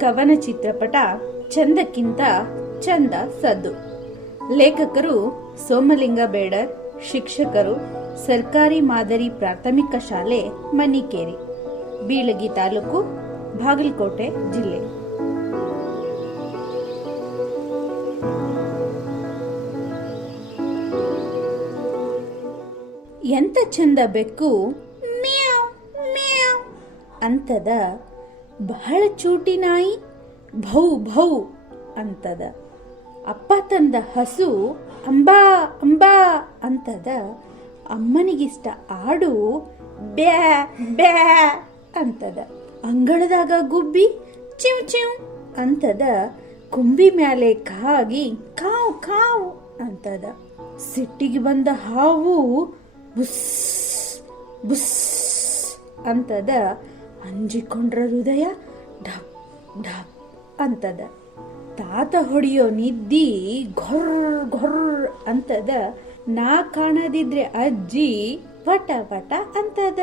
ಕವನ ಚಿತ್ರಪಟ ಚಂದಕ್ಕಿಂತ ಚಂದ ಸದ್ದು. ಲೇಖಕರು ಸೋಮಲಿಂಗ ಬೇಡರ್, ಶಿಕ್ಷಕರು ಸರ್ಕಾರಿ ಮಾದರಿ ಪ್ರಾಥಮಿಕ ಶಾಲೆ ಮನಿಕೇರಿ, ಬೀಳಗಿ ತಾಲೂಕು ಬಾಗಲಕೋಟೆ ಜಿಲ್ಲೆ. ಎಂತ ಚಂದ ಬೆಕ್ಕು? ಅಂತದ ಬಹಳ ಚೂಟಿ ನಾಯಿ, ಭೌ ಭೌ ಅಂತದ. ಅಪ್ಪ ತಂದ ಹಸು ಅಂಬಾ ಅಂಬಾ ಅಂತದ. ಅಮ್ಮನಿಗಿಷ್ಟ ಆಡು ಬ್ಯಾ ಬ್ಯಾ ಅಂತದ. ಅಂಗಳದಾಗ ಗುಬ್ಬಿ ಚಿವ್ ಚಿವ್ ಅಂತದ. ಕುಂಬಿ ಮ್ಯಾಲೆ ಕಾಗಿ ಕಾವ್ ಕಾವ್ ಅಂತದ. ಸಿಟ್ಟಿಗೆ ಬಂದ ಹಾವು ಬುಸ್ ಬುಸ್ ಅಂತದ. ಅಂಜಿಕೊಂಡ್ರ ಹೃದಯ ಢಪ್ ಢಪ್ ಅಂತದ. ತಾತ ಹೊಡಿಯೋ ನಿದ್ದಿ ಘೊರ್ ಘೊರ್ ಅಂತದ. ನಾ ಕಾಣದಿದ್ರೆ ಅಜ್ಜಿ ವಟ ವಟ ಅಂತದ.